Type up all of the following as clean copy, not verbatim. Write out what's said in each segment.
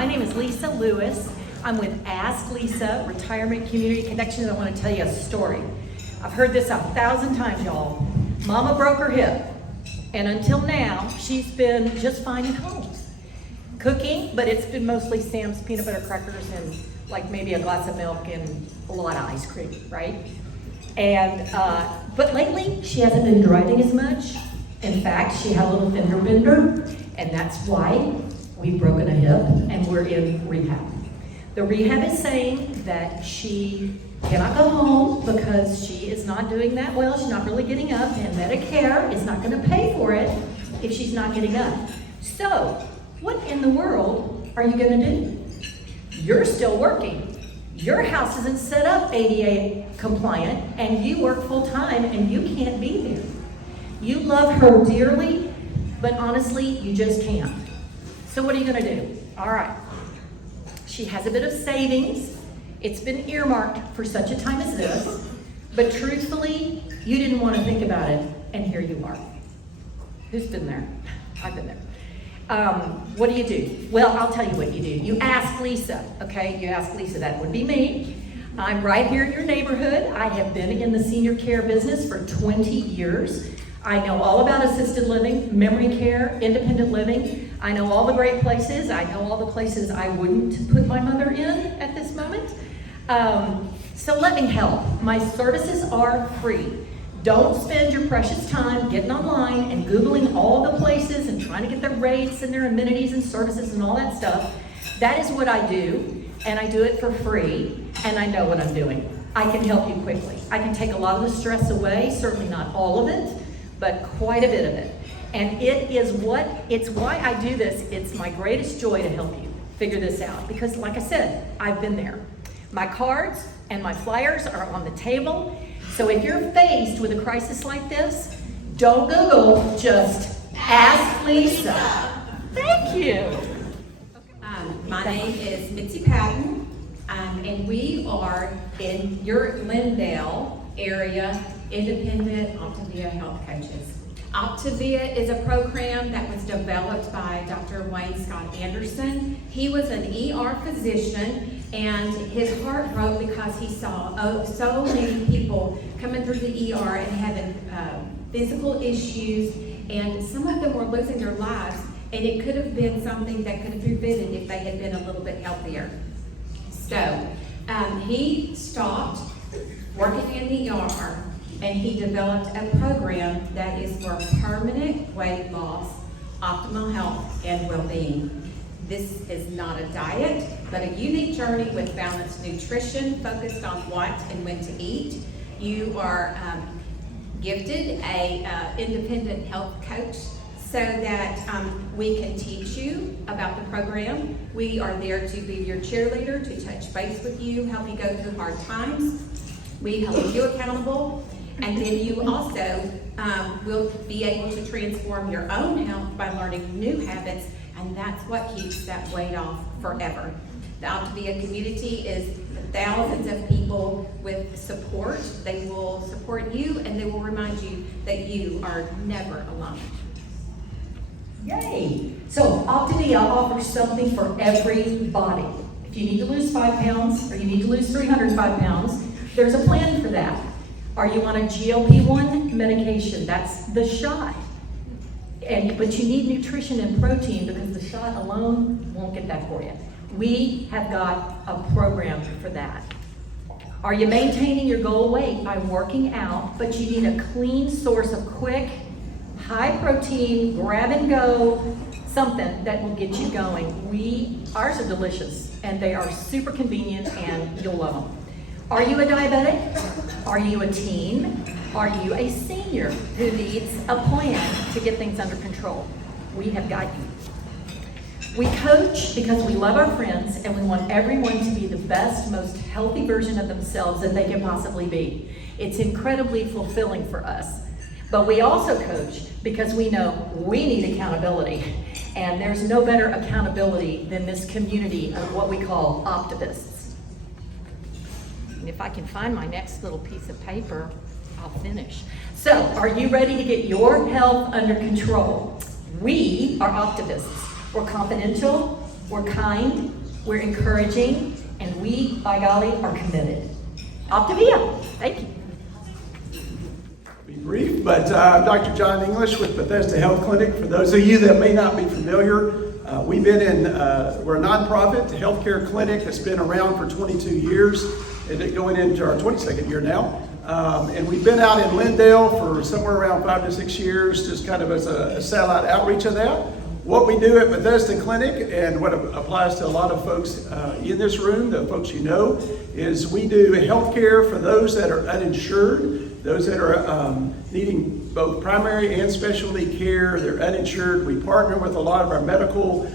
My name is Lisa Lewis. I'm with Ask Lisa, Retirement Community Connections. I want to tell you a story. I've heard this 1,000 times, y'all. Mama broke her hip, and until now, she's been just fine at home. Cooking, but it's been mostly Sam's peanut butter crackers and like maybe a glass of milk and a lot of ice cream, right? And, but lately, she hasn't been driving as much. In fact, she had a little fender bender, and that's why we've broken a hip and we're in rehab. The rehab is saying that she cannot go home because she is not doing that well. She's not really getting up, and Medicare is not going to pay for it if she's not getting up. So, what in the world are you going to do? You're still working. Your house isn't set up ADA compliant, and you work full time, and you can't be there. You love her dearly, but honestly, you just can't. So what are you going to do? All right. She has a bit of savings. It's been earmarked for such a time as this, but truthfully, you didn't want to think about it, and here you are. Who's been there? I've been there. What do you do? Well, I'll tell you what you do. You ask Lisa, okay? You ask Lisa. That would be me. I'm right here in your neighborhood. I have been in the senior care business for 20 years. I know all about assisted living, memory care, independent living. I know all the great places. I know all the places I wouldn't put my mother in at this moment. So let me help. My services are free. Don't spend your precious time getting online and Googling all the places and trying to get their rates and their amenities and services and all that stuff. That is what I do, and I do it for free, and I know what I'm doing. I can help you quickly. I can take a lot of the stress away, certainly not all of it, but quite a bit of it. And it's why I do this. It's my greatest joy to help you figure this out, because like I said, I've been there. My cards and my flyers are on the table. So if you're faced with a crisis like this, don't Google, just ask Lisa. Thank you. My name is Mitzi Patton, and we are in your Lindale area independent OPTAVIA health coaches. OPTAVIA is a program that was developed by Dr. Wayne Scott Anderson. He was an ER physician, and his heart broke because he saw so many people coming through the ER and having physical issues, and some of them were losing their lives, and it could have been something that could have prevented if they had been a little bit healthier. So he stopped working in the ER, and he developed a program that is for permanent weight loss, optimal health, and well-being. This is not a diet, but a unique journey with balanced nutrition focused on what and when to eat. You are gifted a independent health coach so that we can teach you about the program. We are there to be your cheerleader, to touch base with you, help you go through hard times. We hold you accountable. And then you also will be able to transform your own health by learning new habits, and that's what keeps that weight off forever. The OPTAVIA community is thousands of people with support. They will support you, and they will remind you that you are never alone. Yay! So OPTAVIA offers something for everybody. If you need to lose 5 pounds or you need to lose 305 pounds, there's a plan for that. Are you on a GLP-1 medication? That's the shot. But you need nutrition and protein because the shot alone won't get that for you. We have got a program for that. Are you maintaining your goal weight by working out, but you need a clean source of quick, high protein, grab and go, something that will get you going? Ours are delicious, and they are super convenient, and you'll love them. Are you a diabetic? Are you a teen? Are you a senior who needs a plan to get things under control? We have got you. We coach because we love our friends and we want everyone to be the best, most healthy version of themselves that they can possibly be. It's incredibly fulfilling for us. But we also coach because we know we need accountability. And there's no better accountability than this community of what we call optimists. And if I can find my next little piece of paper, I'll finish. So, are you ready to get your health under control? We are optimists. We're confidential, we're kind, we're encouraging, and we, by golly, are committed. OPTAVIA, thank you. Be brief, but I'm Dr. John English with Bethesda Health Clinic. For those of you that may not be familiar, we're a nonprofit healthcare clinic that's been around for 22 years, and going into our 22nd year now. And we've been out in Lindale for somewhere around 5 to 6 years, just kind of as a satellite outreach of that. What we do at Bethesda Clinic, and what applies to a lot of folks in this room, the folks you know, is we do health care for those that are uninsured, those that are needing both primary and specialty care. They're uninsured. We partner with a lot of our medical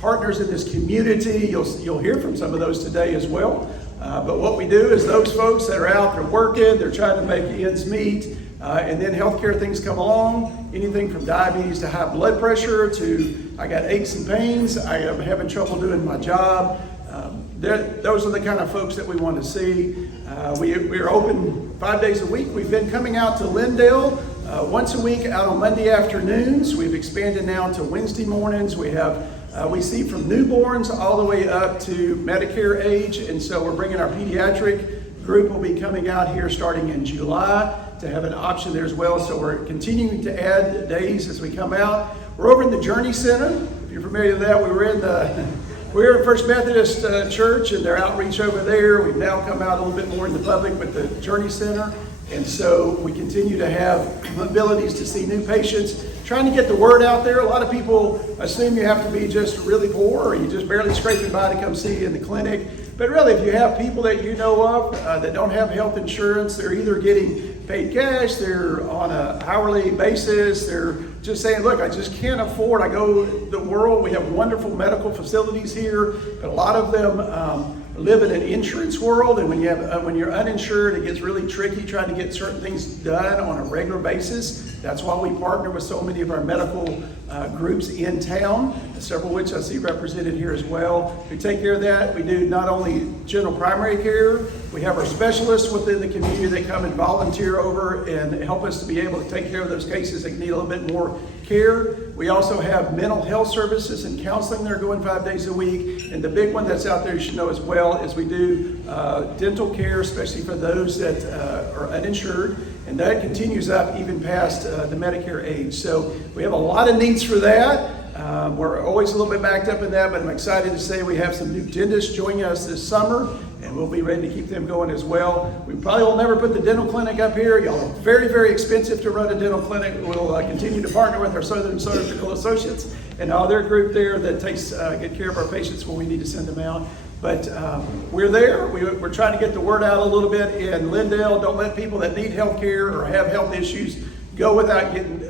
partners in this community. You'll hear from some of those today as well. But what we do is those folks that are out, they're working, they're trying to make ends meet, and then healthcare things come along, anything from diabetes to high blood pressure to I got aches and pains, I am having trouble doing my job. Those are the kind of folks that we want to see. We're open 5 days a week. We've been coming out to Lindale once a week out on Monday afternoons. We've expanded now to Wednesday mornings. We see from newborns all the way up to Medicare age, and so we're bringing our pediatric group will be coming out here starting in July to have an option there as well. So we're continuing to add days as we come out. We're over in the Journey Center. If you're familiar with that, we were at First Methodist Church and their outreach over there. We've now come out a little bit more in the public with the Journey Center. And so we continue to have abilities to see new patients, trying to get the word out there. A lot of people assume you have to be just really poor or you just barely scraping by to come see you in the clinic. But really, if you have people that you know of that don't have health insurance, they're either getting paid cash, they're on an hourly basis, they're just saying, look, I just can't afford, I go the world, we have wonderful medical facilities here, but a lot of them live in an insurance world, and when you're uninsured, it gets really tricky trying to get certain things done on a regular basis. That's why we partner with so many of our medical groups in town, several of which I see represented here as well. We take care of that. We do not only general primary care, we have our specialists within the community that come and volunteer over and help us to be able to take care of those cases that need a little bit more care. We also have mental health services and counseling that are going 5 days a week. And the big one that's out there you should know as well is we do dental care, especially for those that are uninsured. And that continues up even past the Medicare age. So we have a lot of needs for that. We're always a little bit backed up in that, but I'm excited to say we have some new dentists joining us this summer, and we'll be ready to keep them going as well. We probably will never put the dental clinic up here. Y'all are very, very expensive to run a dental clinic. We'll continue to partner with our Southern Surgical Associates and all their group there that takes good care of our patients when we need to send them out. But we're there. We're trying to get the word out a little bit in Lindale. Don't let people that need health care or have health issues go without getting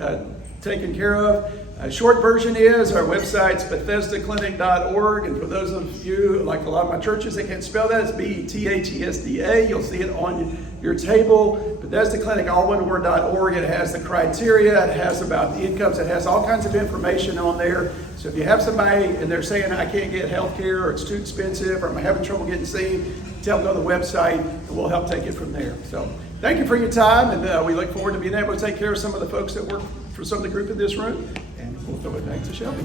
taken care of. Short version is our website's BethesdaClinic.org, and for those of you, like a lot of my churches, that can't spell that, it's BETHESDA. You'll see it on your table. Bethesda Clinic, all one word, .org. It has the criteria, it has about the incomes, it has all kinds of information on there. So if you have somebody and they're saying, I can't get health care, or it's too expensive, or I'm having trouble getting seen, tell them to go to the website, and we'll help take it from there. So thank you for your time, and we look forward to being able to take care of some of the folks that work for some of the group in this room. And we'll throw it back to Shelby.